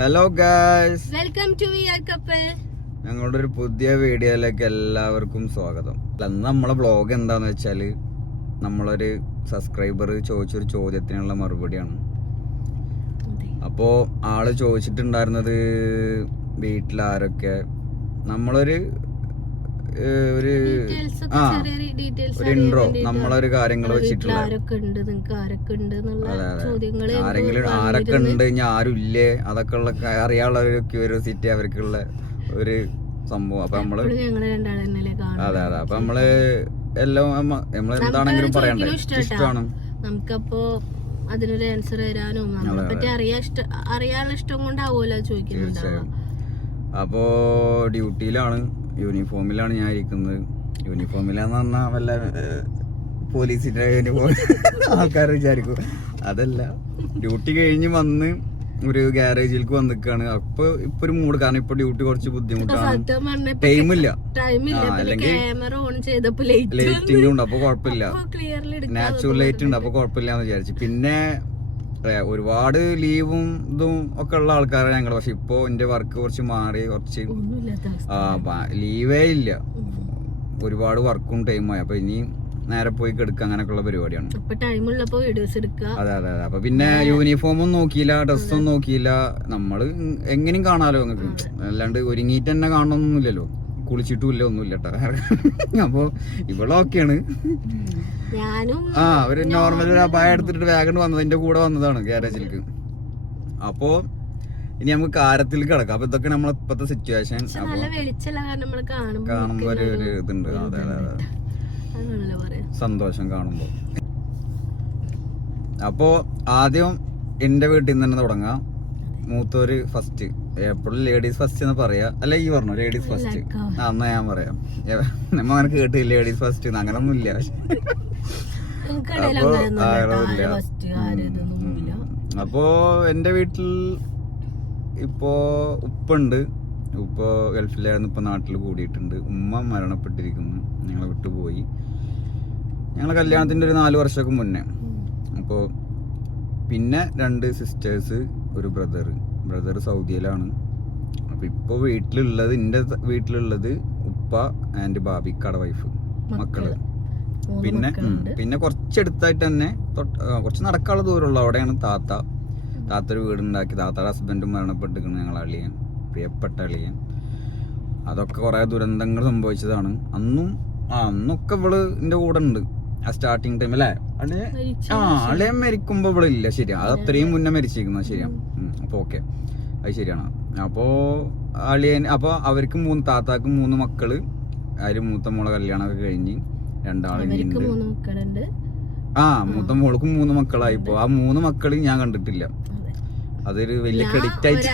Hello guys, welcome to VR couple. ഞങ്ങളുടെ ഒരു പുതിയ വീഡിയോയിലേക്ക് എല്ലാവർക്കും സ്വാഗതം. അന്ന് നമ്മളെ വ്ളോഗ് എന്താന്ന് വെച്ചാല് നമ്മളൊരു സബ്സ്ക്രൈബർ ചോദിച്ചൊരു ചോദ്യത്തിനുള്ള മറുപടിയാണ്. അപ്പോ ആള് ചോദിച്ചിട്ടുണ്ടായിരുന്നത് വീട്ടിലാരൊക്കെ, നമ്മളൊരു ഒരു ഇൻട്രോ, നമ്മളൊരു കാര്യങ്ങൾ വെച്ചിട്ടുള്ള ആരൊക്കെ ഉണ്ട്, ഇനി ആരും ഇല്ലേ, അതൊക്കെ ഉള്ള അറിയാനുള്ള ഒരു ക്യൂരിയോസിറ്റി അവർക്കുള്ള ഒരു സംഭവം. അപ്പൊ നമ്മള് അതെ അപ്പൊ നമ്മള് എല്ലാം നമ്മളെന്താണെങ്കിലും പറയണ്ടേ, ഇഷ്ടമാണ് നമുക്കപ്പോ അതിനൊരു ആൻസർ തരാനും നമ്മളെ പറ്റി അറിയാനുള്ള ഇഷ്ടം കൊണ്ടാവുമല്ലോ ചോദിക്കുന്നത്. അപ്പോ ഡ്യൂട്ടിയിലാണ്, യൂണിഫോമിലാണ് ഞാൻ ഇരിക്കുന്നത്. യൂണിഫോമിലാന്ന് പറഞ്ഞാൽ വല്ല പോലീസിന്റെ യൂണിഫോം ആൾക്കാർ വിചാരിക്കും. അതല്ല, ഡ്യൂട്ടി കഴിഞ്ഞ് വന്ന് ഒരു ഗ്യാരേജിലേക്ക് വന്നിക്കാണ്. ഇപ്പൊ ഒരു മൂഡ്, കാരണം ഇപ്പൊ ഡ്യൂട്ടി കുറച്ച് ബുദ്ധിമുട്ടാണ്, ടൈമില്ല, അല്ലെങ്കിൽ ലൈറ്റിംഗ് ഉണ്ട്, അപ്പൊ കുഴപ്പമില്ല, നാച്ചുറൽ ലൈറ്റ് ഉണ്ട്, അപ്പൊ കുഴപ്പമില്ലാന്ന് വിചാരിച്ചു. പിന്നെ ഒരുപാട് ലീവും ഇതും ഒക്കെ ഉള്ള ആൾക്കാരാണ് ഞങ്ങൾ. പക്ഷെ ഇപ്പൊ എന്റെ വർക്ക് കുറച്ച് മാറി, കുറച്ച് ലീവേ ഇല്ല, ഒരുപാട് വർക്കും ടൈമായി. അപ്പൊ ഇനി നേരെ പോയി കിടക്കുക, അങ്ങനെയൊക്കെയുള്ള പരിപാടിയാണ്. അതെ അതെ അതെ. അപ്പൊ പിന്നെ യൂണിഫോമും നോക്കിയില്ല, ഡ്രസ്സും നോക്കിയില്ല, നമ്മള് എങ്ങനെയും കാണാലോ നിങ്ങൾക്ക്. അല്ലാണ്ട് ഒരുങ്ങിയിട്ട് തന്നെ കാണണമെന്നൊന്നുമില്ലല്ലോ, കുളിച്ചിട്ടുമില്ല, ഒന്നുമില്ല കേട്ടോ. അപ്പൊ ഇവളൊക്കെയാണ് ഒരു നോർമൽ ഒരു അപായം എടുത്തിട്ട് വേഗം വന്നത്, എന്റെ കൂടെ വന്നതാണ് ഗ്യാരേജിലേക്ക്. അപ്പോ ഇനി നമുക്ക് കാര്യത്തിൽ കിടക്കാം. അപ്പൊ ഇതൊക്കെ നമ്മളെ ഇപ്പത്തെ സിറ്റുവേഷൻ കാണുമ്പോ ഒരു ഇതുണ്ട്. അതെ അതെ അതെ, സന്തോഷം കാണുമ്പോ. അപ്പോ ആദ്യം എന്റെ വീട്ടിൽ നിന്ന് തന്നെ തുടങ്ങാം. മൂത്തോര് ഫസ്റ്റ്, എപ്പോഴും ലേഡീസ് ഫസ്റ്റ് എന്ന് പറയാ, അല്ല ഈ പറഞ്ഞു ലേഡീസ് ഫസ്റ്റ്, എന്നാ ഞാൻ പറയാം. നമ്മ അങ്ങനെ കേട്ടില്ല ലേഡീസ് ഫസ്റ്റ്, അങ്ങനൊന്നും ഇല്ല. അപ്പോ എന്റെ വീട്ടിൽ ഇപ്പോ ഉപ്പുണ്ട്. ഉപ്പ ഗൾഫിലായിരുന്നു, ഇപ്പൊ നാട്ടിൽ കൂടിയിട്ടുണ്ട്. ഉമ്മ മരണപ്പെട്ടിരിക്കുന്നു, ഞങ്ങളെ വിട്ടുപോയി. ഞങ്ങളെ കല്യാണത്തിന്റെ ഒരു 4 വർഷമൊക്കെ മുന്നേ. അപ്പോ പിന്നെ 2 സിസ്റ്റേഴ്സ്, ഒരു ബ്രദർ സൗദിയിലാണ്. അപ്പൊ ഇപ്പൊ വീട്ടിലുള്ളത്, എന്റെ വീട്ടിലുള്ളത് ഉപ്പ ആൻഡ് ബാബിക്കട വൈഫ്, മക്കള്. പിന്നെ കുറച്ചെടുത്തായിട്ട് തന്നെ കുറച്ച് നടക്കാനുള്ള ദൂരമുള്ള അവിടെയാണ് താത്ത ഒരു വീടുണ്ടാക്കി. താത്തയുടെ ഹസ്ബൻഡും മരണപ്പെട്ടിരിക്കുന്നു, ഞങ്ങൾ അളിയൻ, പ്രിയപ്പെട്ട അളിയൻ. അതൊക്കെ കുറെ ദുരന്തങ്ങൾ സംഭവിച്ചതാണ്. അന്നൊക്കെ ഇവള് എന്റെ കൂടെ ഉണ്ട് ആ സ്റ്റാർട്ടിങ് ടൈം അല്ലേ. അളിയൻ മരിക്കുമ്പോ ഇവിടെ ഇല്ല, ശരിയാ, അത് അത്രയും മുന്നേ മരിച്ചിരിക്കുന്നത്, ശരിയാ. അപ്പൊ ഓക്കെ, അത് ശരിയാണ്. അപ്പോ അളിയൻ, അപ്പൊ അവർക്ക് താത്താക്ക് 3 മക്കള്. അതില് മൂത്ത മോളെ കല്യാണമൊക്കെ കഴിഞ്ഞ് 2 ആളുണ്ട്. മൂത്ത മോൾക്കും 3 മക്കളായിപ്പോ. ആ 3 മക്കള് ഞാൻ കണ്ടിട്ടില്ല. അതൊരു വലിയ ക്രെഡിറ്റ് ആയിട്ട്,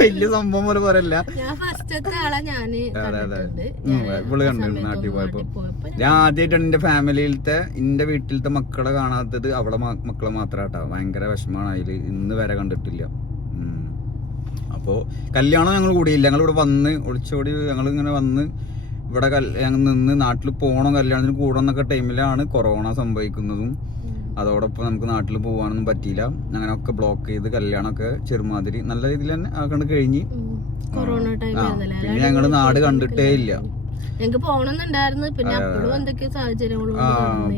വലിയ സംഭവം പോലെ പറയല്ല. അതെ അതെ, ഇവള് കണ്ടിട്ടുണ്ട് നാട്ടിൽ പോയപ്പോ. ഞാൻ ആദ്യമായിട്ടാണ് എന്റെ ഫാമിലിയിലത്തെ, എന്റെ വീട്ടിലത്തെ മക്കളെ കാണാത്തത്. അവളെ മക്കളെ മാത്രാട്ടോ. ഭയങ്കര വിഷമാണ് അതില്, ഇന്ന് വരെ കണ്ടിട്ടില്ല. അപ്പോ കല്യാണം ഞങ്ങൾ കൂടിയില്ല, ഞങ്ങളിവിടെ വന്ന് ഒളിച്ചോടി, ഞങ്ങൾ ഇങ്ങനെ വന്ന് ഇവിടെ ഞങ്ങൾ നിന്ന് നാട്ടിൽ പോകണം, കല്യാണത്തിന് കൂടണം എന്നൊക്കെ ടൈമിലാണ് കൊറോണ സംഭവിക്കുന്നതും. അതോടൊപ്പം നമുക്ക് നാട്ടിൽ പോകാനൊന്നും പറ്റിയില്ല. അങ്ങനെയൊക്കെ ബ്ലോക്ക് ചെയ്ത് കല്യാണമൊക്കെ ചെറുമാതിരി നല്ല രീതിയിൽ തന്നെ ആക്കണ്ട് കഴിഞ്ഞ്. പിന്നെ ഞങ്ങള് നാട് കണ്ടിട്ടേ ഇല്ല,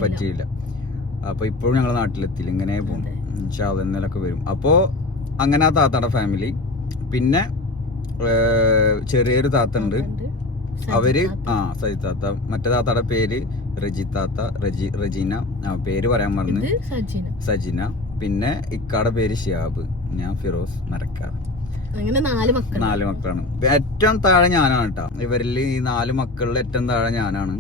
പറ്റിയില്ല. അപ്പൊ ഇപ്പോഴും ഞങ്ങള് നാട്ടിലെത്തിയില്ല, ഇങ്ങനെ പോകും. ഇൻഷാല്ലാഹ് വരും. അപ്പോ അങ്ങനെ ആ താത്താടെ ഫാമിലി. പിന്നെ ചെറിയൊരു താത്ത ഉണ്ട്, അവര് സജിത് താത്ത. മറ്റേ താത്താടെ പേര് റജീന, പേര് പറയാൻ പറഞ്ഞു, സജിന. പിന്നെ ഇക്കാടെ പേര് ഷിയാബ്, ഞാൻ ഫിറോസ് മരക്കാർ. അങ്ങനെ 4 മക്കളാണ്. ഏറ്റവും താഴെ ഞാനാണ് കേട്ടോ. ഇവരിൽ ഈ 4 മക്കളിൽ ഏറ്റവും താഴെ ഞാനാണ്.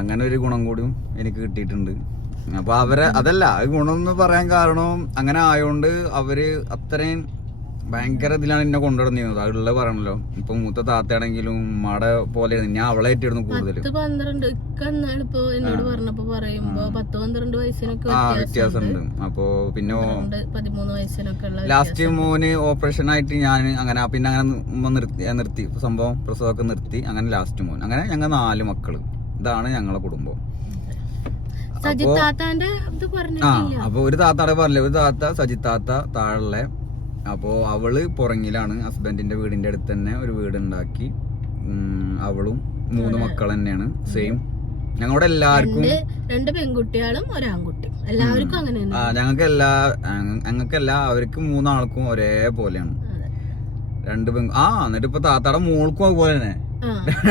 അങ്ങനെ ഒരു ഗുണം കൂടിയും എനിക്ക് കിട്ടിയിട്ടുണ്ട്. അപ്പൊ അതല്ല ഗുണം എന്ന് പറയാൻ കാരണം, അങ്ങനെ ആയോണ്ട് അവര് അത്രയും ഭയങ്കര ഇതിലാണ് എന്നെ കൊണ്ടുവന്നിരുന്നത്. അതുള്ള പറയണല്ലോ. ഇപ്പൊ മൂത്ത താത്തയാണെങ്കിലും ഉമ്മയുടെ പോലെ ഞാൻ അവളെ ആയിട്ടായിരുന്നു കൂടുതൽ. വ്യത്യാസമുണ്ട്. അപ്പൊ പിന്നെ 13 വയസ്സിനൊക്കെ ലാസ്റ്റ് മോന് ഓപ്പറേഷൻ ആയിട്ട് ഞാൻ അങ്ങനെ പിന്നെ അങ്ങനെ നിർത്തി സംഭവം, പ്രസവമൊക്കെ നിർത്തി. അങ്ങനെ ലാസ്റ്റ് മോൻ. അങ്ങനെ ഞങ്ങൾ 4 മക്കള്. ഇതാണ് ഞങ്ങളെ കുടുംബം. അപ്പൊ ഒരു താത്താടെ പറഞ്ഞില്ല, ഒരു താത്ത സജിത് താത്ത, താഴെ അപ്പോൾ അവള് പുറങ്ങിലാണ്. ഹസ്ബൻഡിന്റെ വീടിന്റെ അടുത്ത് തന്നെ ഒരു വീട് ഉണ്ടാക്കി. അവളും 3 മക്കൾ തന്നെയാണ്. സെയിം ഞങ്ങളുടെ എല്ലാവർക്കും 2 പെൺകുട്ടികളും ഒരാൺകുട്ടിയും. എല്ലാവർക്കും അങ്ങനെ ഞങ്ങൾക്കല്ല അവർക്ക് 3 ആൾക്കും ഒരേപോലെയാണ്. 2 എന്നിട്ട് ഇപ്പൊ താത്താടെ മോൾക്കും അതുപോലെ തന്നെ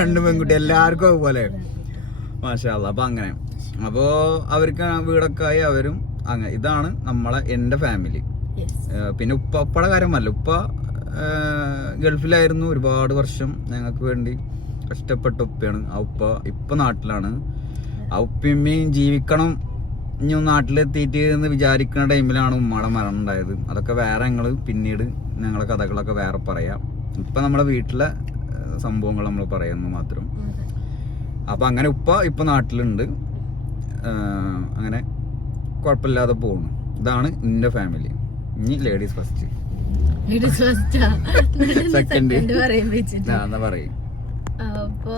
2 പെൺകുട്ടി എല്ലാവർക്കും അതുപോലെ. മാഷാ അല്ലാ. അപ്പൊ അങ്ങനെ അപ്പോ അവർക്ക് വീടൊക്കെ ആയി. അവരും അങ്ങനെ. ഇതാണ് എന്റെ ഫാമിലി. പിന്നെ ഉപ്പയുടെ കാര്യമല്ല. ഉപ്പ ഗൾഫിലായിരുന്നു ഒരുപാട് വർഷം. ഞങ്ങൾക്ക് വേണ്ടി കഷ്ടപ്പെട്ട ഉപ്പയാണ്. ആ ഉപ്പ ഇപ്പൊ നാട്ടിലാണ്. ആ ഉപ്പയമ്മയും ജീവിക്കണം ഇനി നാട്ടിലെത്തിയിട്ട് എന്ന് വിചാരിക്കുന്ന ടൈമിലാണ് ഉമ്മയുടെ മരണം ഉണ്ടായത്. അതൊക്കെ വേറെ പിന്നീട് ഞങ്ങളെ കഥകളൊക്കെ വേറെ പറയാം. ഇപ്പൊ നമ്മുടെ വീട്ടിലെ സംഭവങ്ങൾ നമ്മൾ പറയുന്നു മാത്രം. അപ്പൊ അങ്ങനെ ഉപ്പ ഇപ്പൊ നാട്ടിലുണ്ട്. അങ്ങനെ കുഴപ്പമില്ലാതെ പോകുന്നു. ഇതാണ് എന്റെ ഫാമിലി. ഇനി ലേഡീസ് ഫസ്റ്റ്, സെക്കൻഡ് പറയും. അപ്പൊ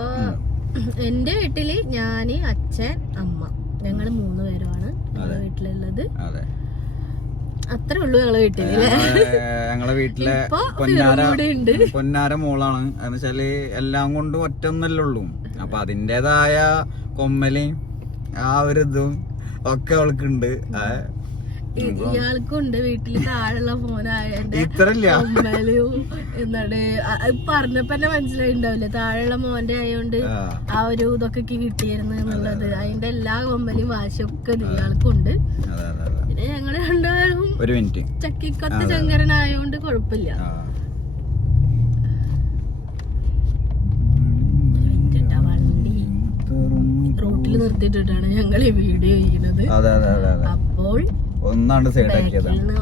എന്റെ വീട്ടില് ഞാന്, അച്ഛൻ, അമ്മ, ഞങ്ങള് 3 പേരുമാണ് വീട്ടിലുള്ളത്. അത്രേ ഉള്ളൂ ഞങ്ങളെ വീട്ടില്. ഞങ്ങളെ വീട്ടിലെ പൊന്നാര മോളാണ്. എന്ന് വെച്ചാല് എല്ലാം കൊണ്ടും ഒറ്റൊന്നല്ലേ ഉള്ളൂ. അപ്പൊ അതിന്റേതായ കൊമ്മല് ആ ഒരു ഇതും ഒക്കെ അവൾക്കുണ്ട്. ഇയാൾക്കുണ്ട്. വീട്ടില് താഴെയുള്ള മോനായതിന്റെ എന്താണ് പറഞ്ഞപ്പോ തന്നെ മനസ്സിലായിണ്ടാവില്ല. താഴെയുള്ള മോന്റെ ആയതുകൊണ്ട് ആ ഒരു ഇതൊക്കെ കിട്ടിയിരുന്നു എന്നുള്ളത്. അതിന്റെ എല്ലാ കൊമ്പലും വാശിയൊക്കെ ഇയാൾക്കുണ്ട്. പിന്നെ ഞങ്ങള് രണ്ടുപേരും ചക്കിക്കൊത്ത ശങ്കരനായോണ്ട് കുഴപ്പമില്ല. റോട്ടിൽ നിർത്തിയിട്ടിട്ടാണ് ഞങ്ങൾ ഈ വീഡിയോ ചെയ്യുന്നത്. അപ്പോൾ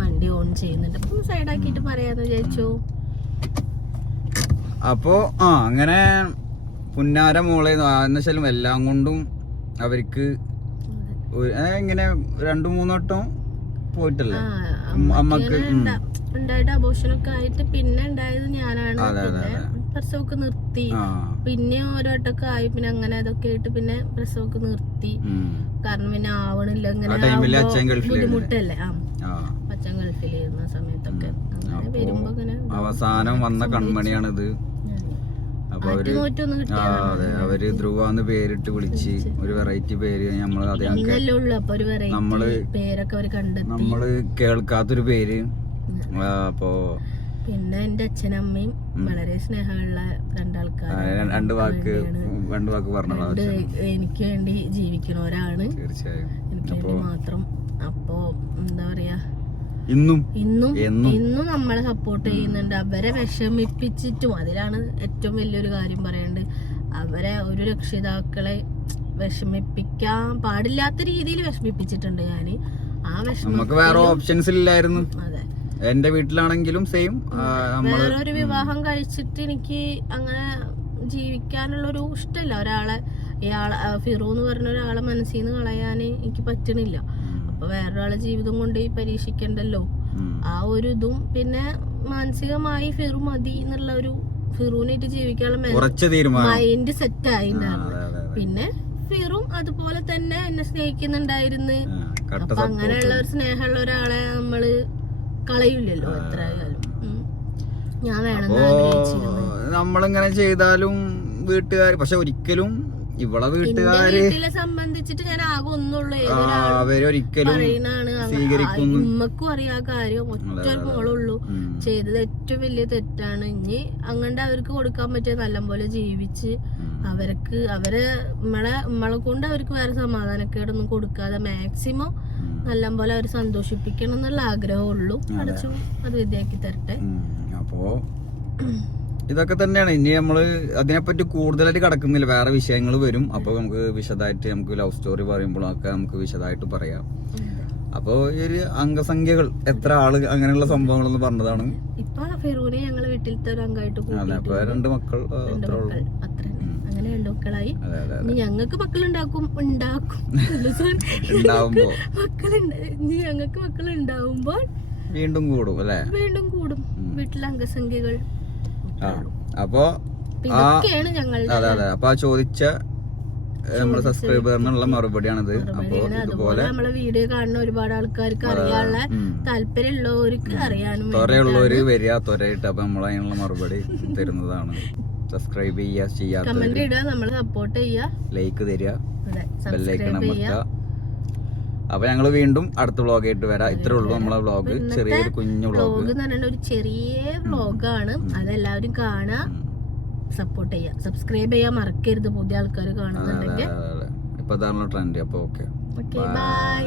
വണ്ടി ഓൺ ചെയ്യുന്നുണ്ട്. അപ്പൊ സൈഡാക്കിട്ട് പറയാന്ന് വിചാരിച്ചു. അപ്പോ അങ്ങനെ പുന്നാര മോളെ എന്നുവെച്ചാലും എല്ലാം കൊണ്ടും അവർക്ക് ഇങ്ങനെ 2-3 വട്ടം പോയിട്ടല്ലേ അമ്മക്ക് ഉണ്ടായിട്ട് അബോഷനൊക്കെ ആയിട്ട്. പിന്നെ ഉണ്ടായത് ഞാനാണ്. പ്രസവമൊക്കെ നിർത്തി. പിന്നെ ഓരോട്ടൊക്കെ ആയി. പിന്നെ അങ്ങനെ അതൊക്കെ ആയിട്ട് പിന്നെ പ്രസവമൊക്കെ നിർത്തി. കാരണം പിന്നെ ആവണില്ല. ഇങ്ങനെ ബുദ്ധിമുട്ടല്ലേ. അച്ഛൻ ഗൾഫിലിരുന്ന സമയത്തൊക്കെ അങ്ങനെ വരുമ്പോ ഇങ്ങനെ അവസാനം വന്ന കൺമണിയാണിത്. അപ്പൊ അവര് ധ്രുവാന്ന് പേരിട്ട് വിളിച്ച് ഒരു വെറൈറ്റി പേര് നമ്മള് കേൾക്കാത്തൊരു പേര്. അപ്പോ പിന്നെ എന്റെ അച്ഛനമ്മയും വളരെ സ്നേഹമുള്ള 2 ആൾക്കാർ. 2 വാക്ക് പറഞ്ഞത് എനിക്ക് വേണ്ടി ജീവിക്കണവരാണ്. എനിക്ക് വേണ്ടി മാത്രം. അപ്പൊ എന്താ പറയാ, ഇന്നും നമ്മളെ സപ്പോർട്ട് ചെയ്യുന്നുണ്ട്. അവരെ വിഷമിപ്പിച്ചിട്ടും അതിലാണ് ഏറ്റവും വലിയൊരു കാര്യം പറയേണ്ടത്. അവരെ ഒരു രക്ഷിതാക്കളെ വിഷമിപ്പിക്കാൻ പാടില്ലാത്ത രീതിയിൽ വിഷമിപ്പിച്ചിട്ടുണ്ട് ഞാന്. ആ നമുക്ക് വേറെ ഓപ്ഷൻസ് ഇല്ലായിരുന്നു. അതെ. എന്റെ വീട്ടിലാണെങ്കിലും സെയിം. വേറൊരു വിവാഹം കഴിച്ചിട്ട് എനിക്ക് അങ്ങനെ ജീവിക്കാനുള്ളൊരു ഇഷ്ടമല്ല. ഇയാളെ ഫിറോ എന്ന് പറഞ്ഞ ഒരാളെ മനസ്സിൽ നിന്ന് കളയാൻ എനിക്ക് പറ്റണില്ല. അപ്പൊ വേറൊരാളെ ജീവിതം കൊണ്ട് പരീക്ഷിക്കണ്ടല്ലോ. ആ ഒരു ഇതും പിന്നെ മാനസികമായി ഫിറു മതി എന്നുള്ള ഒരു ഫിറൂനായിട്ട് ജീവിക്കാനുള്ള മൈൻഡ് സെറ്റ് ആയിട്ടുണ്ടായിരുന്നു. പിന്നെ ഫിറും അതുപോലെ തന്നെ എന്നെ സ്നേഹിക്കുന്നുണ്ടായിരുന്നു. അപ്പൊ അങ്ങനെയുള്ള ഒരു സ്നേഹമുള്ള ഒരാളെ നമ്മള് കളയില്ലല്ലോ എത്രയായാലും. ഞാൻ വേണമെന്ന് ആഗ്രഹിച്ചിരുന്നു. നമ്മളിങ്ങനെ ചെയ്താലും വീട്ടുകാർ പക്ഷെ ഒരിക്കലും ഇവളെ വീട്ടുകാരെ സംബന്ധിച്ചിട്ട് ഞാൻ ആകെ ഒന്നുള്ളൂ. അവരൊരിക്കലും ഉമ്മക്കും അറിയാ കാര്യം. ഒറ്റ മോളുള്ളൂ. ചെയ്തത് ഏറ്റവും വലിയ തെറ്റാണ്. ഇനി അങ്ങോട്ട് അവർക്ക് കൊടുക്കാൻ പറ്റിയ നല്ലപോലെ ജീവിച്ച് നമ്മളെ കൊണ്ട് അവർക്ക് വേറെ സമാധാനക്കേടൊന്നും കൊടുക്കാതെ മാക്സിമം നല്ലപോലെ അവർ സന്തോഷിപ്പിക്കണം എന്നുള്ള ആഗ്രഹമുള്ളൂ. അടച്ചു അത് വിദ്യയാക്കി തരട്ടെ. അപ്പോ ഇതൊക്കെ തന്നെയാണ്. ഇനി നമ്മള് അതിനെപ്പറ്റി കൂടുതലായിട്ട് കടക്കുന്നില്ല. വേറെ വിഷയങ്ങൾ വരും. അപ്പൊ നമുക്ക് വിശദമായിട്ട് നമുക്ക് ലവ് സ്റ്റോറി പറയുമ്പോഴൊക്കെ നമുക്ക് വിശദമായിട്ട് പറയാം. അപ്പൊ ഈ ഒരു അംഗസംഖ്യകൾ എത്ര ആള് അങ്ങനെയുള്ള സംഭവങ്ങളൊന്ന് പറഞ്ഞതാണ്. ഇപ്പൊ ഫിറൂനെ ഞങ്ങളെ വീട്ടിലത്തെ ഒരു അംഗമായിട്ട് 2 മക്കൾ അങ്ങനെ 2 മക്കളായി. ഇനി ഞങ്ങൾക്ക് മക്കളുണ്ടാക്കും ഇനി ഞങ്ങൾക്ക് മക്കൾ ഉണ്ടാവുമ്പോൾ വീണ്ടും കൂടും അല്ലെ? വീണ്ടും കൂടും വീട്ടിലെ അംഗസംഖ്യകൾ. അപ്പൊ ഇതൊക്കെയാണ് ഞങ്ങൾ. അതെ. അപ്പൊ ആ ചോദിച്ച നമ്മുടെ സബ്സ്ക്രൈബറിനുള്ള മറുപടിയാണിത്. അപ്പൊ അതുപോലെ നമ്മളെ വീഡിയോ കാണുന്ന ഒരുപാട് ആൾക്കാർക്ക് അറിയാനുള്ള താല്പര്യമുള്ളവർക്ക് അറിയാനും ത്വരയുള്ളവര് വരിക ത്വരയിട്ട്. അപ്പൊ നമ്മൾ അതിനുള്ള മറുപടി തരുന്നതാണ്. സബ്സ്ക്രൈബ് ചെയ്യുക, ചെയ്യാത്ത കമന്റ് ഇടുക, നമ്മള് സപ്പോർട്ട് ചെയ്യുക, ലൈക്ക് തരിക, ബെല്ലൈക്കൺ സബ്സ്ക്രൈബ് ചെയ്യുക. അപ്പൊ ഞങ്ങള് വീണ്ടും അടുത്ത വ്ളോഗ് ആയിട്ട് വരാം. ഇത്രേ ഉള്ളൂ നമ്മളെ വ്ളോഗ്, ചെറിയൊരു കുഞ്ഞു വ്ളോഗ് എന്ന് പറഞ്ഞാൽ ഒരു ചെറിയ വ്ളോഗാണ്. അതെല്ലാവരും കാണുക, സപ്പോർട്ട് ചെയ്യുക, സബ്സ്ക്രൈബ് ചെയ്യാൻ മറക്കരുത്. പുതിയ ആൾക്കാർ കാണുന്നുണ്ടെങ്കിൽ ഇപ്പൊ അതാണല്ലോ ട്രെൻഡ്. അപ്പൊ ഓക്കെ, ബൈ.